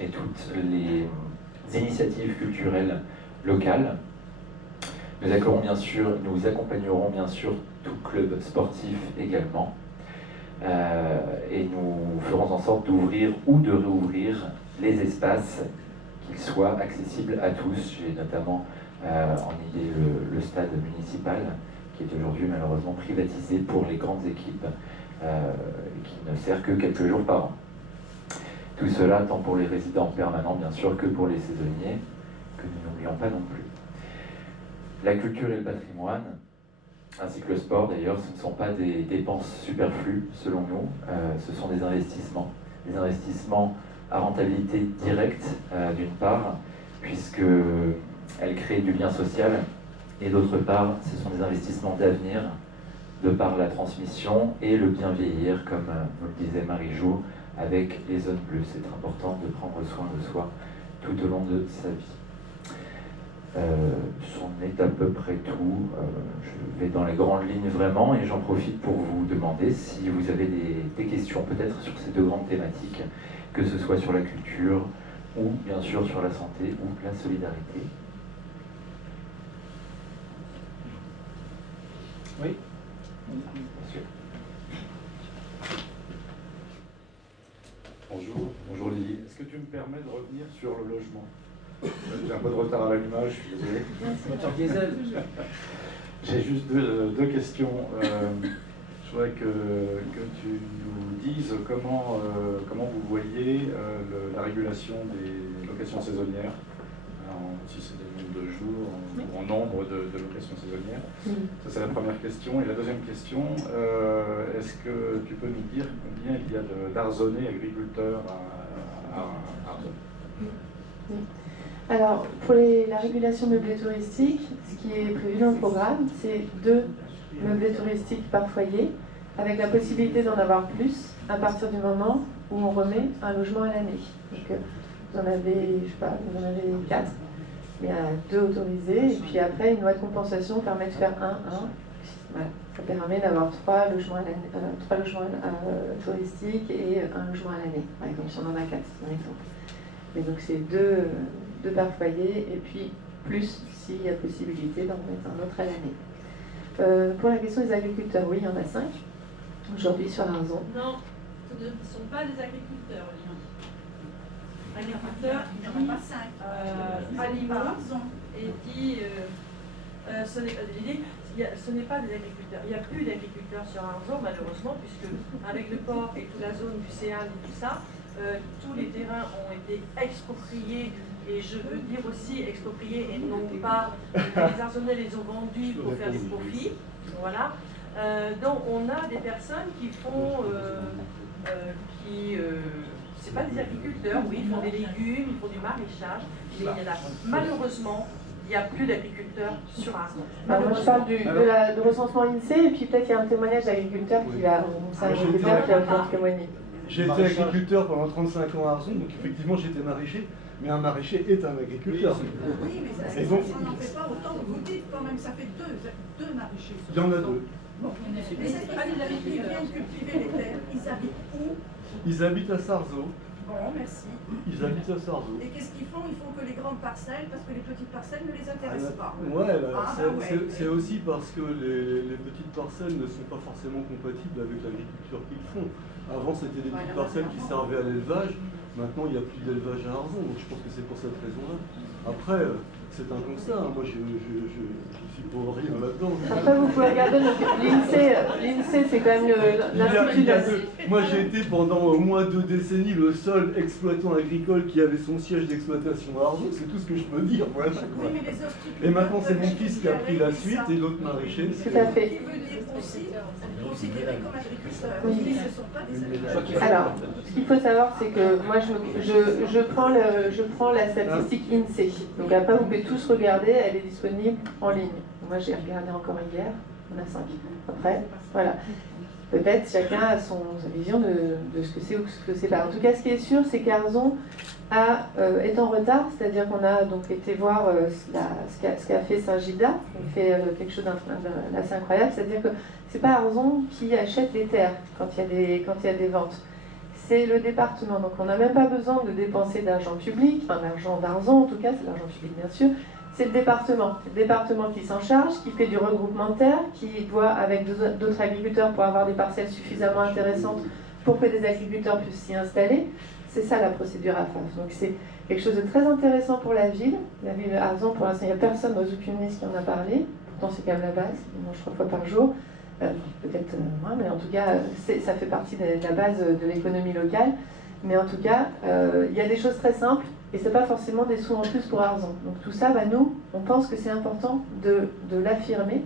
et toutes les initiatives culturelles locales. Nous accompagnerons bien sûr tout club sportif également. Et nous ferons en sorte d'ouvrir ou de réouvrir les espaces, qu'ils soient accessibles à tous. J'ai notamment en idée le stade municipal, qui est aujourd'hui malheureusement privatisé pour les grandes équipes, qui ne sert que quelques jours par an. Tout cela tant pour les résidents permanents bien sûr que pour les saisonniers, que nous n'oublions pas non plus. La culture et le patrimoine, ainsi que le sport d'ailleurs, ce ne sont pas des dépenses superflues selon nous, ce sont des investissements à rentabilité directe d'une part, puisqu'elles créent du lien social, et d'autre part, ce sont des investissements d'avenir, de par la transmission et le bien vieillir, comme nous le disait Marie-Jo, avec les zones bleues. C'est important de prendre soin de soi tout au long de sa vie. C'en est à peu près tout. Je vais dans les grandes lignes vraiment, et j'en profite pour vous demander si vous avez des questions peut-être sur ces deux grandes thématiques, que ce soit sur la culture ou bien sûr sur la santé ou la solidarité. Oui, monsieur. Bonjour Lily. Est-ce que tu me permets de revenir sur le logement? J'ai un peu de retard à l'allumage, je suis désolé. J'ai juste deux questions. Je voudrais que tu nous dises comment vous voyez la régulation des locations saisonnières, si c'est des nombres de jours ou en nombre de locations saisonnières. Ça, c'est la première question. Et la deuxième question, est-ce que tu peux nous dire combien il y a d'Arzonnais agriculteurs à Arzon? Alors, pour la régulation meublée touristique, ce qui est prévu dans le programme, c'est 2 meublés touristiques par foyer, avec la possibilité d'en avoir plus à partir du moment où on remet un logement à l'année. Donc, vous en avez, je sais pas, vous en avez 4, il y a 2 autorisés, et puis après, une loi de compensation permet de faire 1. Voilà. Ça permet d'avoir 3 logements, touristiques et 1 logement à l'année, par exemple, si on en a 4, c'est un exemple. Mais donc, c'est 2 par foyer, et puis plus s'il y a possibilité d'en mettre un autre à l'année. Pour la question des agriculteurs, oui, il y en a 5 aujourd'hui sur Arzon. Non, ce ne sont pas des agriculteurs, les gens. Agriculteurs, il n'y en a pas 5. Aliments, et dit, ce n'est pas des agriculteurs. Il n'y a plus d'agriculteurs sur Arzon, malheureusement, puisque avec le port et toute la zone du Céan et tout ça, tous les terrains ont été expropriés. Et je veux dire aussi expropriés et non pas les Arzonnais les ont vendus pour faire des profits. Voilà. Donc on a des personnes qui font, c'est pas des agriculteurs, oui, ils font des légumes, ils font du maraîchage, mais il y en a malheureusement, il n'y a plus d'agriculteurs sur Arzon. Moi je parle du recensement INSEE, et puis peut-être il y a un témoignage d'agriculteur qui va témoigner. J'ai été agriculteur pendant 35 ans à Arzon, donc effectivement j'étais maraîcher. Mais un maraîcher est un agriculteur. Oui, mais ça n'en fait pas autant que vous dites quand même, ça fait deux maraîchers. Il y en a 2. Bon. Mais c'est pas des agriculteurs qui viennent cultiver les terres, ils habitent où? Ils habitent à Sarzeau. Bon, merci. Ils habitent à Sarzeau. Et qu'est-ce qu'ils font? Ils font que les grandes parcelles, parce que les petites parcelles ne les intéressent pas. Ouais, c'est aussi parce que les petites parcelles ne sont pas forcément compatibles avec l'agriculture qu'ils font. Avant, c'était des petites parcelles qui servaient à l'élevage. Maintenant, il n'y a plus d'élevage à Arzon, donc je pense que c'est pour cette raison-là. Après, c'est un constat. Moi, je suis pour rien là-dedans. Après, vous pouvez regarder l'INSEE, c'est quand même l'institut. Moi, j'ai été pendant au moins 2 décennies le seul exploitant agricole qui avait son siège d'exploitation à Arzon. C'est tout ce que je peux dire. Voilà. Oui, mais les et maintenant, c'est mon fils qui a pris la suite et l'autre maraîcher. Tout à fait. Qui veut dire aussi considérés comme agriculteurs. Oui, ce ne sont pas des agriculteurs. Alors, ce qu'il faut savoir, c'est que moi, je prends la statistique INSEE. Donc après, vous pouvez tous regarder, elle est disponible en ligne. Moi, j'ai regardé encore hier, on a 5. Après, voilà. Peut-être chacun a sa vision de ce que c'est ou ce que c'est pas. En tout cas, ce qui est sûr, c'est qu'Arzon est en retard, c'est-à-dire qu'on a donc été voir ce qu'a fait Saint-Gilda. On fait quelque chose d'assez incroyable, c'est-à-dire que c'est pas Arzon qui achète les terres quand il y a des ventes. c'est le département. Donc on n'a même pas besoin de dépenser d'argent public, enfin d'argent d'Arzon en tout cas, c'est l'argent public bien sûr, c'est le département. C'est le département qui s'en charge, qui fait du regroupement de terres, qui doit avec d'autres agriculteurs pour avoir des parcelles suffisamment intéressantes pour que des agriculteurs puissent s'y installer. C'est ça la procédure AFAF. Donc c'est quelque chose de très intéressant pour la ville. La ville d'Arzon, pour l'instant, il n'y a personne dans aucune liste qui en a parlé. Pourtant c'est quand même la base, ils mangent 3 fois par jour. Peut-être moins, mais en tout cas, ça fait partie de la base de l'économie locale. Mais en tout cas, il y a des choses très simples et ce n'est pas forcément des sous en plus pour Arzon. Donc tout ça, nous, on pense que c'est important de l'affirmer.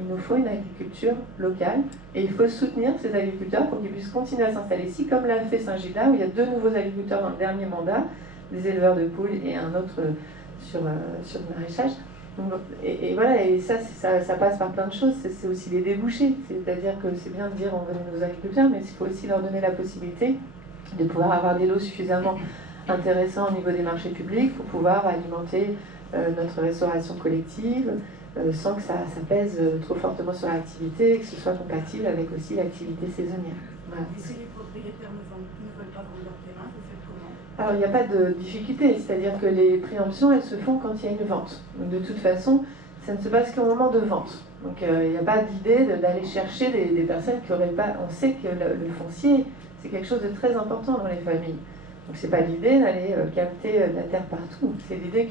Il nous faut une agriculture locale et il faut soutenir ces agriculteurs pour qu'ils puissent continuer à s'installer ici, comme l'a fait Saint-Gildas, où il y a 2 nouveaux agriculteurs dans le dernier mandat, des éleveurs de poules et un autre sur le maraîchage. Et voilà, et ça passe par plein de choses, c'est aussi les débouchés, c'est-à-dire que c'est bien de dire on veut nos agriculteurs, mais il faut aussi leur donner la possibilité de pouvoir avoir des lots suffisamment intéressants au niveau des marchés publics pour pouvoir alimenter notre restauration collective sans que ça pèse trop fortement sur l'activité et que ce soit compatible avec aussi l'activité saisonnière. Voilà. Et si les propriétaires ne veulent pas vendre leur terrain, vous faites comment? Alors, il n'y a pas de difficulté, c'est-à-dire que les préemptions, elles se font quand il y a une vente. Donc, de toute façon, ça ne se passe qu'au moment de vente. Donc, il n'y a pas d'idée d'aller chercher des personnes qui n'auraient pas... On sait que le foncier, c'est quelque chose de très important dans les familles. Donc, ce n'est pas l'idée d'aller capter la terre partout. C'est l'idée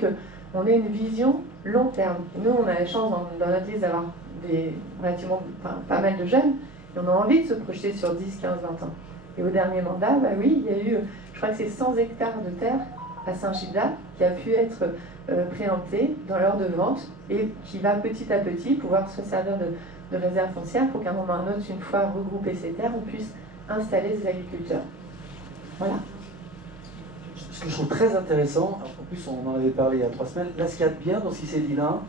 qu'on ait une vision long terme. Et nous, on a la chance dans notre liste d'avoir relativement pas mal de jeunes, et on a envie de se projeter sur 10, 15, 20 ans. Et au dernier mandat, oui, il y a eu... Je crois que c'est 100 hectares de terre à Saint-Gildas qui a pu être préempté dans l'heure de vente et qui va petit à petit pouvoir se servir de réserve foncière pour qu'à un moment ou à un autre, une fois regroupé ces terres, on puisse installer des agriculteurs. Voilà. Ce que je trouve très intéressant, en plus on en avait parlé il y a 3 semaines, là ce qu'il y a de bien dans ce qui s'est dit là,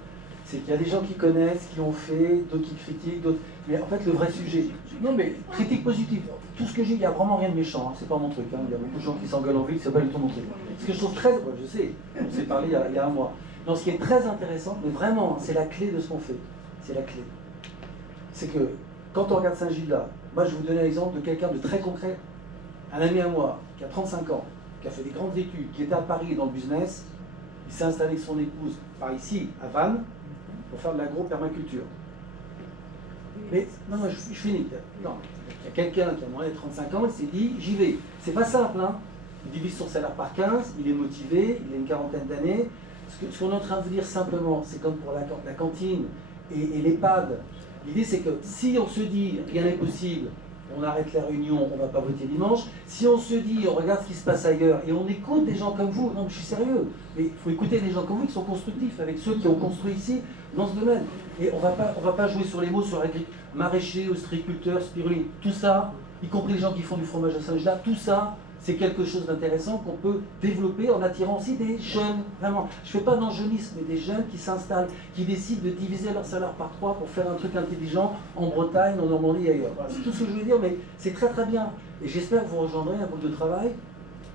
c'est qu'il y a des gens qui connaissent, qui ont fait, d'autres qui critiquent, d'autres... Mais en fait le vrai sujet, non mais critique positive, tout ce que j'ai, il n'y a vraiment rien de méchant, hein, c'est pas mon truc, hein. Il y a beaucoup de gens qui s'engueulent en ville, c'est pas du tout mon truc. Ce que je trouve très... je sais, on s'est parlé il y a un mois. Non, ce qui est très intéressant, mais vraiment, c'est la clé de ce qu'on fait, c'est la clé. C'est que quand on regarde Saint-Gildas, moi je vais vous donner l'exemple de quelqu'un de très concret, un ami à moi, qui a 35 ans, qui a fait des grandes études, qui était à Paris dans le business, il s'est installé avec son épouse par ici, à Vannes, pour faire de l'agro-permaculture. Mais, non, je finis. Non, il y a quelqu'un qui a moins de 35 ans, il s'est dit, j'y vais. C'est pas simple, hein. Il divise son salaire par 15, il est motivé, il a une quarantaine d'années. Ce qu'on est en train de vous dire simplement, c'est comme pour la cantine et l'EHPAD. L'idée, c'est que si on se dit, rien n'est possible, on arrête la réunion, on ne va pas voter dimanche. Si on se dit, on regarde ce qui se passe ailleurs et on écoute des gens comme vous, non mais je suis sérieux, mais il faut écouter des gens comme vous qui sont constructifs, avec ceux qui ont construit ici, dans ce domaine. Et on va pas jouer sur les mots, sur maraîchers, ostréiculteurs, spiruline, tout ça, y compris les gens qui font du fromage à Saint-Gildas, tout ça, c'est quelque chose d'intéressant qu'on peut développer en attirant aussi des jeunes, vraiment. Je ne fais pas d'angélisme, mais des jeunes qui s'installent, qui décident de diviser leur salaire par 3 pour faire un truc intelligent en Bretagne, en Normandie et ailleurs. Voilà, c'est tout ce que je veux dire, mais c'est très très bien. Et j'espère que vous rejoindrez un groupe de travail,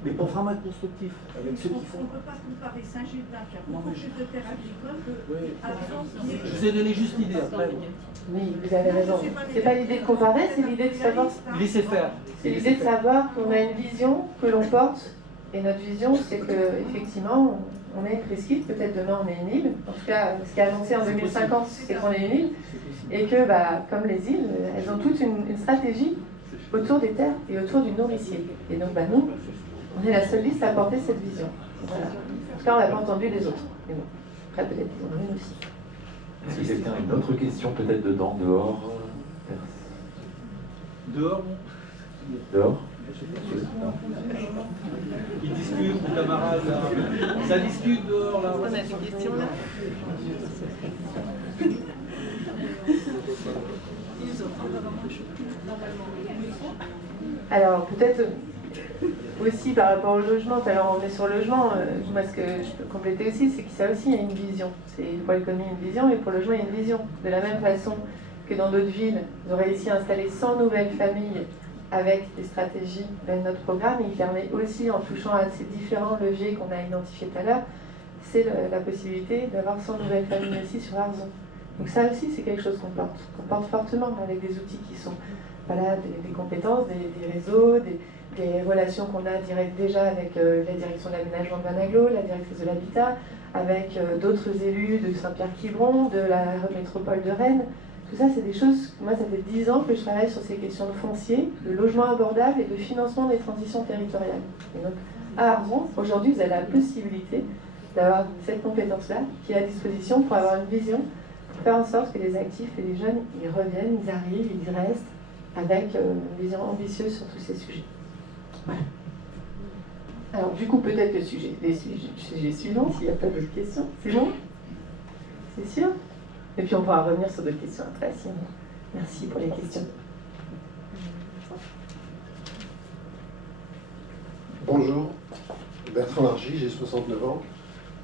mais pour vraiment être constructif, avec ceux qui font... On ne peut pas comparer Saint-Gildas qui a beaucoup plus de terres agricoles que Oui. Arzon. Je vous ai donné juste l'idée après. Oui, vous avez raison. C'est pas l'idée de comparer, c'est l'idée de savoir... Laissez faire. C'est l'idée de savoir qu'on a une vision que l'on porte, et notre vision, c'est qu'effectivement, on est une presqu'île, peut-être demain on est une île. En tout cas, ce qui est annoncé en 2050, c'est qu'on est une île, et que, comme les îles, elles ont toute une stratégie autour des terres et autour du nourricier. Et donc, nous, on est la seule liste à porter cette vision. Voilà. En tout cas, on n'a pas entendu les autres. Mais bon, après, peut-être qu'ils en ont une aussi. Est-ce que quelqu'un a une autre question, peut-être dedans, dehors? Dehors, Dehors? ils discutent, les camarades, là. Ça discute dehors, là. On a des questions là. Alors, peut-être aussi par rapport au logement, tout à l'heure on est sur le logement, moi ce que je peux compléter aussi, c'est que ça aussi il y a une vision. C'est pour l'économie une vision, et pour le logement il y a une vision. De la même façon que dans d'autres villes, ils ont réussi à installer 100 nouvelles familles avec des stratégies de notre programme, il permet aussi, en touchant à ces différents leviers qu'on a identifiés tout à l'heure, c'est la possibilité d'avoir 100 nouvelles familles aussi sur Arzon. Donc ça aussi c'est quelque chose qu'on porte fortement avec des outils qui sont voilà, des compétences, des réseaux, des relations qu'on a déjà avec la direction de l'aménagement de Vanaglo, la directrice de l'habitat, avec d'autres élus de Saint-Pierre-Quiberon, de la métropole de Rennes. Tout ça, c'est des choses, moi ça fait 10 ans que je travaille sur ces questions de foncier, de logement abordable et de financement des transitions territoriales. Et donc, à Arzon, aujourd'hui, vous avez la possibilité d'avoir cette compétence-là qui est à disposition pour avoir une vision, pour faire en sorte que les actifs et les jeunes, ils reviennent, ils arrivent, ils restent, avec une vision ambitieuse sur tous ces sujets. Voilà. Alors, du coup, peut-être les sujets suivants, s'il n'y a pas d'autres questions. C'est bon? C'est sûr? Et puis, on pourra revenir sur d'autres questions après, sinon. Merci pour les questions. Bonjour, Bertrand Largy, j'ai 69 ans.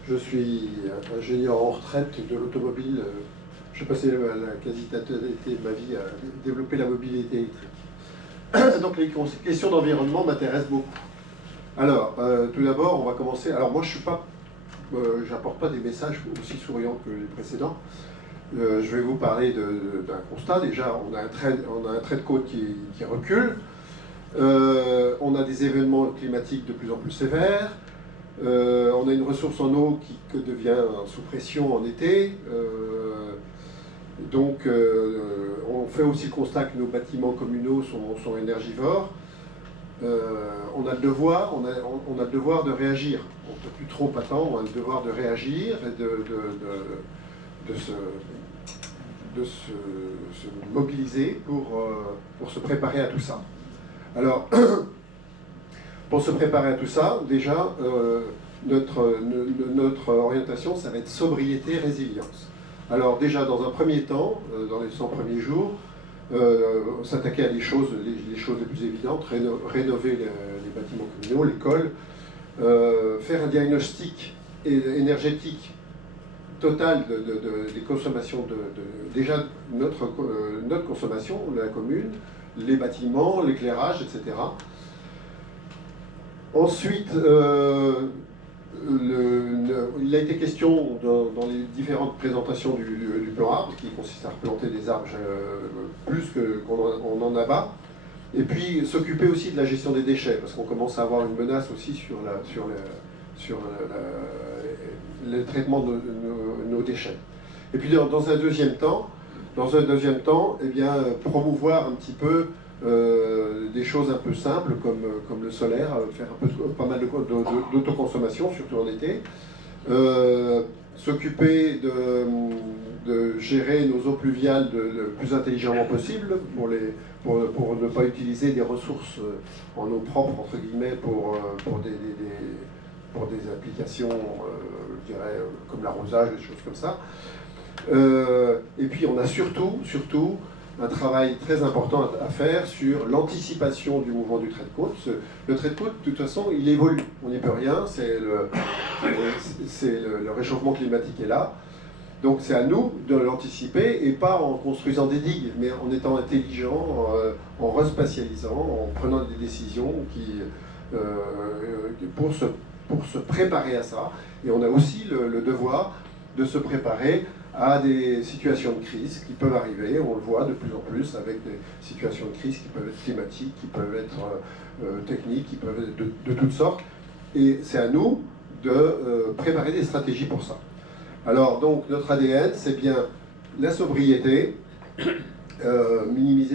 Je suis ingénieur en retraite de l'automobile. J'ai passé la quasi-totalité de ma vie à développer la mobilité électrique. Donc les questions d'environnement m'intéressent beaucoup. Alors, tout d'abord, on va commencer. Alors moi, j'apporte pas des messages aussi souriants que les précédents. Je vais vous parler d'un constat. Déjà, on a un trait de côte qui recule. On a des événements climatiques de plus en plus sévères. On a une ressource en eau qui devient sous pression en été. Donc, on fait aussi le constat que nos bâtiments communaux sont énergivores. On a le devoir de réagir. On ne peut plus trop attendre. On a le devoir de réagir et de se mobiliser pour se préparer à tout ça. Alors, pour se préparer à tout ça, déjà, notre orientation, ça va être sobriété, résilience. Alors déjà, dans un premier temps, dans les 100 premiers jours, s'attaquer à les choses les plus évidentes, rénover les bâtiments communaux, l'école, faire un diagnostic énergétique total des consommations, déjà notre consommation, la commune, les bâtiments, l'éclairage, etc. Ensuite, il a été question dans les différentes présentations du plan arbre, qui consiste à replanter des arbres plus qu'on en abat, et puis s'occuper aussi de la gestion des déchets, parce qu'on commence à avoir une menace aussi sur le traitement de nos déchets. Et puis dans un deuxième temps, eh bien, promouvoir un petit peu des choses un peu simples comme le solaire, faire pas mal d'autoconsommation, surtout en été, s'occuper de gérer nos eaux pluviales le plus intelligemment possible pour ne pas utiliser des ressources en eau propre, entre guillemets, pour des applications, je dirais, comme l'arrosage, des choses comme ça. Et puis on a surtout un travail très important à faire sur l'anticipation du mouvement du trait de côte. Le trait de côte, de toute façon, il évolue. On n'y peut rien, le réchauffement climatique est là. Donc c'est à nous de l'anticiper, et pas en construisant des digues, mais en étant intelligent, en respatialisant, en prenant des décisions pour se préparer à ça. Et on a aussi le devoir de se préparer à des situations de crise qui peuvent arriver. On le voit de plus en plus avec des situations de crise qui peuvent être climatiques, qui peuvent être techniques, qui peuvent être de toutes sortes. Et c'est à nous de préparer des stratégies pour ça. Alors donc notre ADN, c'est bien la sobriété, minimiser